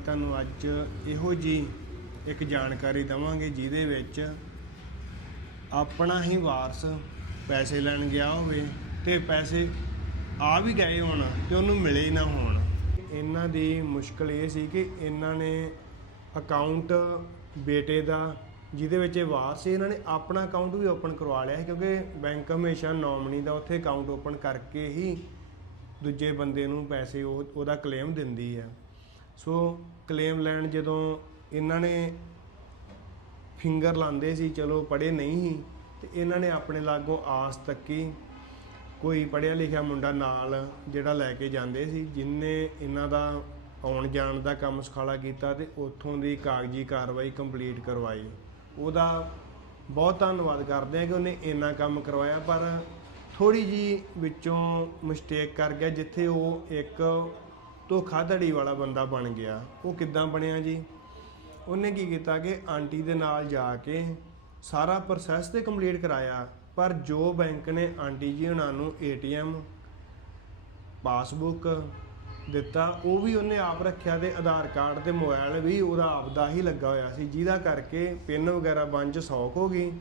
ਤੁਹਾਨੂੰ ਅੱਜ ਇਹੋ ਜੀ ਇੱਕ ਜਾਣਕਾਰੀ ਦਵਾਂਗੇ ਜਿਹਦੇ ਵਿੱਚ ਆਪਣਾ ਹੀ ਵਾਰਸ ਪੈਸੇ ਲੈਣ ਗਿਆ ਹੋਵੇ ਤੇ ਪੈਸੇ ਆ ਵੀ ਗਏ ਹੋਣ ਤੇ ਉਹਨੂੰ ਮਿਲੇ ਹੀ ਨਾ ਹੋਣ। ਇਹਨਾਂ ਦੀ ਮੁਸ਼ਕਲ ਇਹ ਸੀ ਕਿ ਇਹਨਾਂ ਨੇ ਅਕਾਊਂਟ ਬੇਟੇ ਦਾ, ਜਿਹਦੇ ਵਿੱਚ ਇਹ ਵਾਰਸ ਸੀ, ਇਹਨਾਂ ਨੇ ਆਪਣਾ ਅਕਾਊਂਟ ਵੀ ਓਪਨ ਕਰਵਾ ਲਿਆ ਕਿਉਂਕਿ ਬੈਂਕ ਹਮੇਸ਼ਾ ਨੋਮਨੀ ਦਾ ਉੱਥੇ ਅਕਾਊਂਟ ਓਪਨ ਕਰਕੇ ਹੀ ਦੂਜੇ ਬੰਦੇ ਨੂੰ ਪੈਸੇ ਉਹ ਉਹਦਾ ਕਲੇਮ ਦਿੰਦੀ ਆ। ਸੋ ਕਲੇਮ ਲੈਣ ਜਦੋਂ ਇਹਨਾਂ ਨੇ ਫਿੰਗਰ ਲਾਉਂਦੇ ਸੀ, ਚਲੋ ਪੜੇ ਨਹੀਂ ਸੀ, ਤੇ ਇਹਨਾਂ ਨੇ ਆਪਣੇ ਲਾਗੋਂ ਆਸ ਤੱਕੀ, ਕੋਈ ਪੜਿਆ ਲਿਖਿਆ ਮੁੰਡਾ ਨਾਲ ਜਿਹੜਾ ਲੈ ਕੇ ਜਾਂਦੇ ਸੀ ਜਿਨਨੇ ਇਹਨਾਂ ਦਾ ਆਉਣ ਜਾਣ ਦਾ ਕੰਮ ਸਖਾਲਾ ਕੀਤਾ ਤੇ ਉੱਥੋਂ ਦੀ ਕਾਗਜ਼ੀ ਕਾਰਵਾਈ ਕੰਪਲੀਟ ਕਰਵਾਈ। ਉਹਦਾ ਬਹੁਤ ਧੰਨਵਾਦ ਕਰਦੇ ਆ ਕਿ ਉਹਨੇ ਇੰਨਾ ਕੰਮ ਕਰਵਾਇਆ, ਪਰ ਥੋੜੀ ਜੀ ਵਿੱਚੋਂ ਮਿਸਟੇਕ ਕਰ ਗਿਆ, ਜਿੱਥੇ ਉਹ ਇੱਕ ਧੋਖਾਧੜੀ ਵਾਲਾ ਬੰਦਾ ਬਣ ਗਿਆ। ਉਹ ਕਿੱਦਾਂ ਬਣਿਆ ਜੀ? ਉਹਨੇ ਕੀ ਕੀਤਾ ਕਿ ਆਂਟੀ ਦੇ ਨਾਲ ਜਾ ਕੇ ਸਾਰਾ ਪ੍ਰੋਸੈਸ ਤੇ ਕੰਪਲੀਟ ਕਰਾਇਆ, ਪਰ ਜੋ ਬੈਂਕ ਨੇ ਆਂਟੀ ਜੀ ਉਹਨਾਂ ਨੂੰ ਏਟੀਐਮ, ਪਾਸਬੁੱਕ ਦਿੱਤਾ, ਉਹ ਵੀ ਉਹਨੇ ਆਪ ਰੱਖਿਆ ਤੇ ਆਧਾਰ ਕਾਰਡ ਤੇ ਮੋਬਾਈਲ ਵੀ ਉਹਦਾ ਆਪ ਦਾ ਹੀ ਲੱਗਾ ਹੋਇਆ ਸੀ, ਜਿਹਦਾ ਕਰਕੇ ਪਿੰਨ ਵਗੈਰਾ ਬਣ ਚ ਸੌਕ ਹੋ ਗਈ।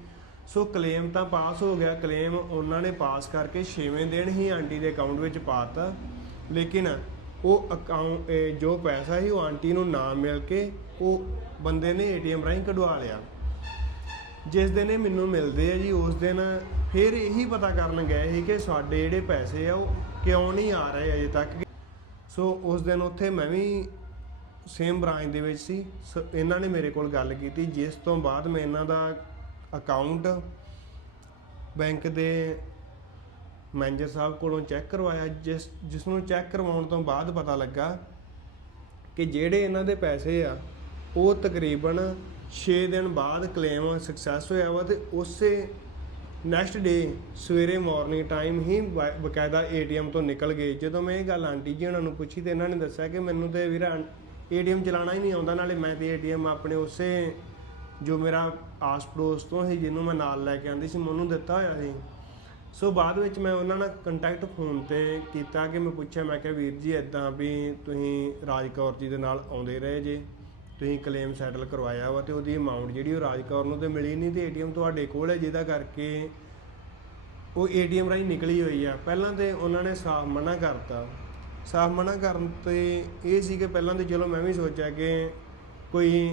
ਸੋ ਕਲੇਮ ਤਾਂ ਪਾਸ ਹੋ ਗਿਆ ਕਲੇਮ ਉਹਨਾਂ ਨੇ ਪਾਸ ਕਰਕੇ 6ਵੇਂ ਦਿਨ ਹੀ ਆਂਟੀ ਦੇ ਅਕਾਊਂਟ ਵਿੱਚ ਪਾਤਾ ਲੇਕਿਨ ਉਹ ਅਕਾਊਂਟ ਜੋ ਪੈਸਾ ਸੀ ਉਹ ਆਂਟੀ ਨੂੰ ਨਾ ਮਿਲ ਕੇ ਉਹ ਬੰਦੇ ਨੇ ਏਟੀਐਮ ਰਾਹੀਂ ਕਢਵਾ ਲਿਆ। ਜਿਸ ਦਿਨ ਇਹ ਮੈਨੂੰ ਮਿਲਦੇ ਆ ਜੀ, ਉਸ ਦਿਨ ਫਿਰ ਇਹੀ ਪਤਾ ਕਰਨ ਗਏ ਸੀ ਕਿ ਸਾਡੇ ਜਿਹੜੇ ਪੈਸੇ ਆ, ਉਹ ਕਿਉਂ ਨਹੀਂ ਆ ਰਹੇ ਅਜੇ ਤੱਕ। ਸੋ ਉਸ ਦਿਨ ਉੱਥੇ ਮੈਂ ਵੀ ਸੇਮ ਬ੍ਰਾਂਚ ਦੇ ਵਿੱਚ ਸੀ। ਸੋ, ਇਹਨਾਂ ਨੇ ਮੇਰੇ ਕੋਲ ਗੱਲ ਕੀਤੀ। ਜਿਸ ਤੋਂ ਬਾਅਦ ਮੈਂ ਇਹਨਾਂ ਦਾ ਅਕਾਊਂਟ ਬੈਂਕ ਦੇ ਮੈਨੇਜਰ ਸਾਹਿਬ ਕੋਲੋਂ ਚੈੱਕ ਕਰਵਾਇਆ, ਜਿਸ ਜਿਸ ਨੂੰ ਚੈੱਕ ਕਰਵਾਉਣ ਤੋਂ ਬਾਅਦ ਪਤਾ ਲੱਗਾ ਕਿ ਜਿਹੜੇ ਇਹਨਾਂ ਦੇ ਪੈਸੇ ਆ, ਉਹ ਤਕਰੀਬਨ 6 ਦਿਨ ਬਾਅਦ ਕਲੇਮ ਸਕਸੈਸ ਹੋਇਆ ਵਾ ਤੇ ਉਸੇ ਨੈਕਸਟ ਡੇ ਸਵੇਰੇ ਮਾਰਨਿੰਗ ਟਾਈਮ ਹੀ ਬਾ- ਬਕਾਇਦਾ ਏਟੀਐਮ ਤੋਂ ਨਿਕਲ ਗਏ। ਜਦੋਂ ਮੈਂ ਇਹ ਗੱਲ ਆਂਟੀ ਜੀ ਉਹਨਾਂ ਨੂੰ ਪੁੱਛੀ ਤੇ ਇਹਨਾਂ ਨੇ ਦੱਸਿਆ ਕਿ ਮੈਨੂੰ ਤੇ ਵੀਰ ਏਟੀਐਮ ਚਲਾਉਣਾ ਹੀ ਨਹੀਂ ਆਉਂਦਾ, ਨਾਲੇ ਮੈਂ ਤੇ ਏਟੀਐਮ ਆਪਣੇ ਉਸੇ ਜੋ ਮੇਰਾ ਆਸ ਪੜੋਸ ਤੋਂ ਸੀ, ਜਿਹਨੂੰ ਮੈਂ ਨਾਲ ਲੈ ਕੇ ਆਂਦੀ ਸੀ ਮੈਂ ਉਹਨੂੰ ਦਿੱਤਾ ਹੋਇਆ ਸੀ। ਸੋ ਬਾਅਦ ਵਿੱਚ ਮੈਂ ਉਹਨਾਂ ਨਾਲ ਕੰਟੈਕਟ ਫੋਨ ਤੇ ਕੀਤਾ ਕਿ ਮੈਂ ਪੁੱਛਿਆ, ਮੈਂ ਕਿਹਾ, ਵੀਰ ਜੀ ਇਦਾਂ ਵੀ ਤੁਸੀਂ ਰਾਜ ਕੌਰ ਜੀ ਦੇ ਨਾਲ ਆਉਂਦੇ ਰਹੇ ਜੇ, ਤੁਸੀਂ ਕਲੇਮ ਸੈਟਲ ਕਰਵਾਇਆ ਵਾ ਤੇ ਉਹਦੀ ਅਮਾਉਂਟ ਜਿਹੜੀ ਉਹ ਰਾਜ ਕੌਰ ਨੂੰ ਤੇ ਮਿਲੀ ਨਹੀਂ ਤੇ ਏਟੀਐਮ ਤੁਹਾਡੇ ਕੋਲ ਹੈ, ਜਿਹਦਾ ਕਰਕੇ ਉਹ ਏਟੀਐਮ ਰਾਹੀਂ ਨਿਕਲੀ ਹੋਈ ਆ। ਪਹਿਲਾਂ ਤੇ ਉਹਨਾਂ ਨੇ ਸਾਫ਼ ਮਨਾ ਕਰਤਾ। ਸਾਫ਼ ਮਨਾ ਕਰਨ ਤੇ ਇਹ ਸੀ ਕਿ ਪਹਿਲਾਂ ਤੇ ਚਲੋ ਮੈਂ ਵੀ ਸੋਚਿਆ ਕਿ ਕੋਈ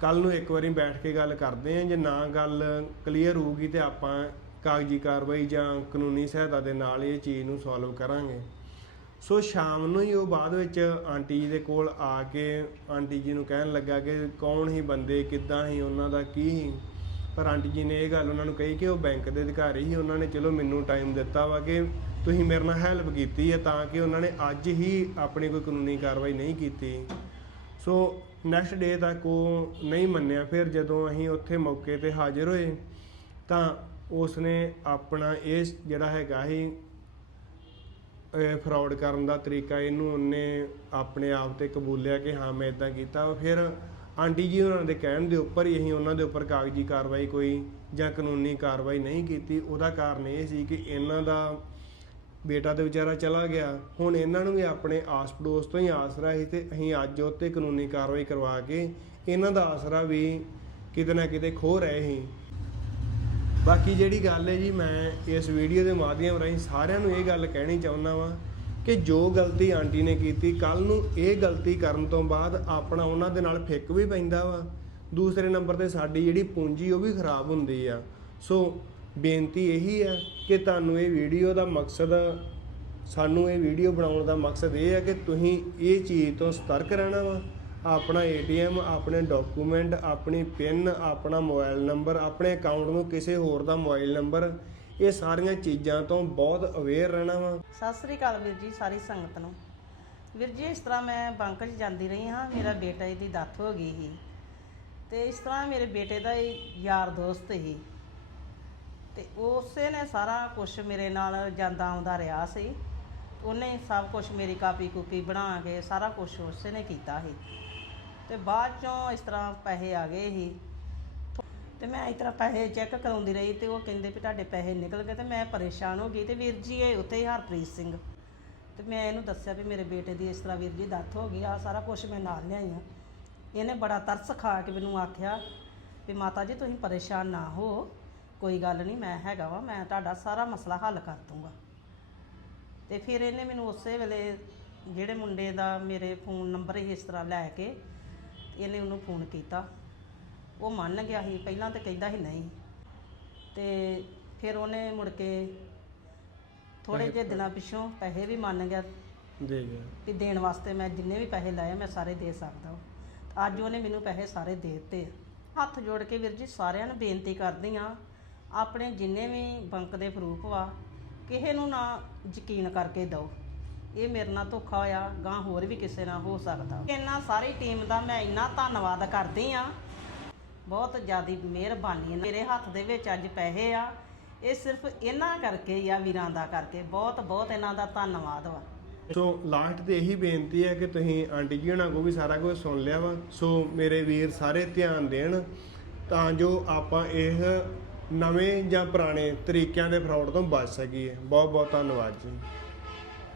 ਕੱਲ ਨੂੰ ਇੱਕ ਵਾਰੀ ਬੈਠ ਕੇ ਗੱਲ ਕਰਦੇ ਆਂ, ਜੇ ਨਾ ਗੱਲ ਕਲੀਅਰ ਹੋਊਗੀ ਤੇ ਆਪਾਂ ਕਾਗਜ਼ੀ ਕਾਰਵਾਈ ਜਾਂ ਕਾਨੂੰਨੀ ਸਹਾਇਤਾ ਦੇ ਨਾਲ ਇਹ ਚੀਜ਼ ਨੂੰ ਸੋਲਵ ਕਰਾਂਗੇ। ਸੋ ਸ਼ਾਮ ਨੂੰ ਹੀ ਉਹ ਬਾਅਦ ਵਿੱਚ ਆਂਟੀ ਜੀ ਦੇ ਕੋਲ ਆ ਕੇ ਆਂਟੀ ਜੀ ਨੂੰ ਕਹਿਣ ਲੱਗਾ ਕਿ ਕੌਣ ਹੀ ਬੰਦੇ, ਕਿੱਦਾਂ ਹੀ ਉਹਨਾਂ ਦਾ ਕੀ ਸੀ? ਪਰ ਆਂਟੀ ਜੀ ਨੇ ਇਹ ਗੱਲ ਉਹਨਾਂ ਨੂੰ ਕਹੀ ਕਿ ਉਹ ਬੈਂਕ ਦੇ ਅਧਿਕਾਰੀ ਸੀ। ਉਹਨਾਂ ਨੇ ਚਲੋ ਮੈਨੂੰ ਟਾਈਮ ਦਿੱਤਾ ਵਾ ਕਿ ਤੁਸੀਂ ਮੇਰੇ ਨਾਲ ਹੈਲਪ ਕੀਤੀ ਹੈ ਤਾਂ ਕਿ ਉਹਨਾਂ ਨੇ ਅੱਜ ਹੀ ਆਪਣੀ ਕੋਈ ਕਾਨੂੰਨੀ ਕਾਰਵਾਈ ਨਹੀਂ ਕੀਤੀ। ਸੋ ਨੈਕਸਟ ਡੇ ਤੱਕ ਉਹ ਨਹੀਂ ਮੰਨਿਆ। ਫਿਰ ਜਦੋਂ ਅਸੀਂ ਉੱਥੇ ਮੌਕੇ ਤੇ ਹਾਜ਼ਰ ਹੋਏ ਤਾਂ ਉਸਨੇ ਆਪਣਾ ਇਹ ਜਿਹੜਾ ਹੈਗਾ ਸੀ ਫਰਾਡ ਕਰਨ ਦਾ ਤਰੀਕਾ ਇਹਨੂੰ ਉਹਨੇ ਆਪਣੇ ਆਪ ਤੇ ਕਬੂਲਿਆ ਕਿ ਹਾਂ ਮੈਂ ਇਦਾਂ ਕੀਤਾ। ਫਿਰ ਆਂਟੀ ਜੀ ਉਹਨਾਂ ਦੇ ਕਹਿਣ ਦੇ ਉੱਪਰ ਹੀ ਅਸੀਂ ਉਹਨਾਂ ਦੇ ਉੱਪਰ ਕਾਗਜ਼ੀ ਕਾਰਵਾਈ ਕੋਈ ਜਾਂ ਕਾਨੂੰਨੀ ਕਾਰਵਾਈ ਨਹੀਂ ਕੀਤੀ। ਉਹਦਾ ਕਾਰਨ ਇਹ ਸੀ ਕਿ ਇਹਨਾਂ ਦਾ ਬੇਟਾ ਤੇ ਵਿਚਾਰਾ ਚਲਾ ਗਿਆ। ਹੁਣ ਇਹਨਾਂ ਨੂੰ ਵੀ ਆਪਣੇ ਆਸ ਪੜੋਸ ਤੋਂ ਹੀ ਆਸਰਾ ਸੀ ਤੇ ਅਸੀਂ ਅੱਜ ਉੱਤੇ ਕਾਨੂੰਨੀ ਕਾਰਵਾਈ ਕਰਵਾ ਕੇ ਇਹਨਾਂ ਦਾ ਆਸਰਾ ਵੀ ਕਿਤੇ ਨਾ ਕਿਤੇ ਖੋ ਰਹੇ ਸੀ। ਬਾਕੀ ਜਿਹੜੀ ਗੱਲ ਹੈ ਜੀ, ਮੈਂ ਇਸ ਵੀਡੀਓ ਦੇ ਮਾਧਿਅਮ ਰਾਹੀਂ ਸਾਰਿਆਂ ਨੂੰ ਇਹ ਗੱਲ ਕਹਿਣੀ ਚਾਹੁੰਦਾ ਵਾਂ ਕਿ ਜੋ ਗਲਤੀ ਆਂਟੀ ਨੇ ਕੀਤੀ ਕੱਲ ਨੂੰ ਇਹ ਗਲਤੀ ਕਰਨ ਤੋਂ ਬਾਅਦ ਆਪਣਾ ਉਹਨਾਂ ਦੇ ਨਾਲ ਫਿੱਕ ਵੀ ਪੈਂਦਾ ਵਾ। ਦੂਸਰੇ ਨੰਬਰ ਤੇ ਸਾਡੀ ਜਿਹੜੀ ਪੂੰਜੀ ਉਹ ਵੀ ਖਰਾਬ ਹੁੰਦੀ ਆ। ਸੋ ਬੇਨਤੀ ਇਹੀ ਹੈ ਕਿ ਤੁਹਾਨੂੰ ਇਹ ਵੀਡੀਓ ਦਾ ਮਕਸਦ, ਸਾਨੂੰ ਇਹ ਵੀਡੀਓ ਬਣਾਉਣ ਦਾ ਮਕਸਦ ਇਹ ਹੈ ਕਿ ਤੁਸੀਂ ਇਹ ਚੀਜ਼ ਤੋਂ ਸਤਰਕ ਰਹਿਣਾ ਵਾ। ਆਪਣਾ ਏਟੀਐਮ, ਆਪਣੇ ਡਾਕੂਮੈਂਟ, ਆਪਣੀ ਪਿਨ, ਆਪਣਾ ਮੋਬਾਈਲ ਨੰਬਰ, ਆਪਣੇ ਅਕਾਊਂਟ ਨੂੰ ਕਿਸੇ ਹੋਰ ਦਾ ਮੋਬਾਈਲ ਨੰਬਰ। ਇਹ ਸਾਰੀਆਂ ਚੀਜ਼ਾਂ ਤੋਂ ਬਹੁਤ ਅਵੇਅਰ ਰਹਿਣਾ ਵਾ। ਸਤਿ ਸ੍ਰੀ ਅਕਾਲ ਵੀਰ ਜੀ, ਸਾਰੀ ਸੰਗਤ ਨੂੰ। ਵੀਰ ਜੀ, ਇਸ ਤਰ੍ਹਾਂ ਮੈਂ ਬੈਂਕ 'ਚ ਜਾਂਦੀ ਰਹੀ ਹਾਂ। ਮੇਰਾ ਬੇਟਾ ਦੀ ਡੈਥ ਹੋ ਗਈ ਸੀ। ਤੇ ਇਸ ਤਰ੍ਹਾਂ ਮੇਰੇ ਬੇਟੇ ਦਾ ਯਾਰ ਦੋਸਤ ਸੀ। ਤੇ ਉਸੇ ਨੇ ਸਾਰਾ ਕੁਝ ਮੇਰੇ ਨਾਲ ਜਾਂਦਾ ਆਉਂਦਾ ਰਿਹਾ ਸੀ। ਉਹਨੇ ਸਭ ਕੁਝ ਮੇਰੀ ਕਾਪੀ ਕੂਪੀ ਬਣਾ ਕੇ ਸਾਰਾ ਕੁਝ ਉਸੇ ਨੇ ਕੀਤਾ ਸੀ। ਤੇ ਬਾਅਦ ਚੋਂ ਇਸ ਤਰ੍ਹਾਂ ਪੈਸੇ ਆ ਗਏ ਸੀ। ਤੇ ਮੈਂ ਇਸ ਤਰ੍ਹਾਂ ਪੈਸੇ ਚੈੱਕ ਕਰਾਉਂਦੀ ਰਹੀ ਤੇ ਉਹ ਕਹਿੰਦੇ ਵੀ ਤੁਹਾਡੇ ਪੈਸੇ ਨਿਕਲ ਗਏ ਤੇ ਮੈਂ ਪਰੇਸ਼ਾਨ ਹੋ ਗਈ ਤੇ ਵੀਰ ਜੀ, ਇਹ ਉੱਥੇ ਹੀ ਹਰਪ੍ਰੀਤ ਸਿੰਘ। ਤੇ ਮੈਂ ਇਹਨੂੰ ਦੱਸਿਆ ਵੀ ਮੇਰੇ ਬੇਟੇ ਦੀ ਇਸ ਤਰ੍ਹਾਂ ਵੀਰ ਜੀ ਡੈਥ ਹੋ ਗਈ ਆ ਸਾਰਾ ਕੁਝ ਮੈਂ ਨਾਲ ਲਿਆਈ ਆ। ਇਹਨੇ ਬੜਾ ਤਰਸ ਖਾ ਕੇ ਮੈਨੂੰ ਆਖਿਆ ਵੀ ਮਾਤਾ ਜੀ, ਤੁਸੀਂ ਪਰੇਸ਼ਾਨ ਨਾ ਹੋ, ਕੋਈ ਗੱਲ ਨਹੀਂ, ਮੈਂ ਹੈਗਾ ਵਾ, ਮੈਂ ਤੁਹਾਡਾ ਸਾਰਾ ਮਸਲਾ ਹੱਲ ਕਰ ਦੂੰਗਾ। ਤੇ ਫਿਰ ਇਹਨੇ ਮੈਨੂੰ ਉਸੇ ਵੇਲੇ ਜਿਹੜੇ ਮੁੰਡੇ ਦਾ ਮੇਰੇ ਫੋਨ ਨੰਬਰ ਇਸ ਤਰ੍ਹਾਂ ਲੈ ਕੇ ਇਹਨੇ ਉਹਨੂੰ ਫੋਨ ਕੀਤਾ ਉਹ ਮੰਨ ਗਿਆ ਸੀ ਪਹਿਲਾਂ ਤਾਂ ਕਹਿੰਦਾ ਸੀ ਨਹੀਂ ਤੇ ਫਿਰ ਉਹਨੇ ਮੁੜ ਕੇ ਥੋੜੇ ਜਿਹੇ ਦਿਨਾਂ ਪਿੱਛੋਂ ਪੈਸੇ ਵੀ ਮੰਨ ਗਿਆ ਦੇ ਗਿਆ ਕਿ ਦੇਣ ਵਾਸਤੇ ਮੈਂ ਜਿੰਨੇ ਵੀ ਪੈਸੇ ਲਾਏ ਮੈਂ ਸਾਰੇ ਦੇ ਸਕਦਾ ਹਾਂ। ਅੱਜ ਉਹਨੇ ਮੈਨੂੰ ਪੈਸੇ ਸਾਰੇ ਦੇ ਦਿੱਤੇ। ਹੱਥ ਜੋੜ ਕੇ ਵੀਰ ਜੀ ਸਾਰਿਆਂ ਨੂੰ ਬੇਨਤੀ ਕਰਦੀ ਆ ਆਪਣੇ ਜਿੰਨੇ ਵੀ ਬੈਂਕ ਦੇ ਪ੍ਰੂਫ ਵਾ ਕਿਸੇ ਨੂੰ ਨਾ ਯਕੀਨ ਕਰਕੇ ਦਿਓ ਇਹ ਮੇਰੇ ਨਾਲ ਧੋਖਾ ਹੋਇਆ ਗਾਂ ਹੋਰ ਵੀ ਕਿਸੇ ਨਾਲ ਹੋ ਸਕਦਾ। ਇਹਨਾਂ ਸਾਰੀ ਟੀਮ ਦਾ ਮੈਂ ਇੰਨਾ ਧੰਨਵਾਦ ਕਰਦੀ ਆ ਬਹੁਤ ਜ਼ਿਆਦੀ ਮਿਹਰਬਾਨੀ ਮੇਰੇ ਹੱਥ ਦੇ ਵਿੱਚ ਅੱਜ ਪੈਸੇ ਆ। ਇਹ ਸਿਰਫ ਇਹਨਾਂ ਕਰਕੇ ਹੀ ਆ, ਵੀਰਾਂ ਦਾ ਕਰਕੇ। ਬਹੁਤ ਬਹੁਤ ਇਹਨਾਂ ਦਾ ਧੰਨਵਾਦ ਵਾ। ਸੋ ਲਾਸਟ ਤੇ ਇਹੀ ਬੇਨਤੀ ਹੈ ਕਿ ਤੁਸੀਂ ਆਂਟੀ ਜੀ ਹੁਣਾਂ ਕੋ ਵੀ ਸਾਰਾ ਕੁਝ ਸੁਣ ਲਿਆ ਵਾ। ਸੋ ਮੇਰੇ ਵੀਰ ਸਾਰੇ ਧਿਆਨ ਦੇਣ ਤਾਂ ਜੋ ਆਪਾਂ ਇਹ ਨਵੇਂ ਜਾਂ ਪੁਰਾਣੇ ਤਰੀਕਿਆਂ ਦੇ ਫਰਾਡ ਤੋਂ ਬਚ ਸਕੀਏ। ਬਹੁਤ ਬਹੁਤ ਧੰਨਵਾਦ ਜੀ।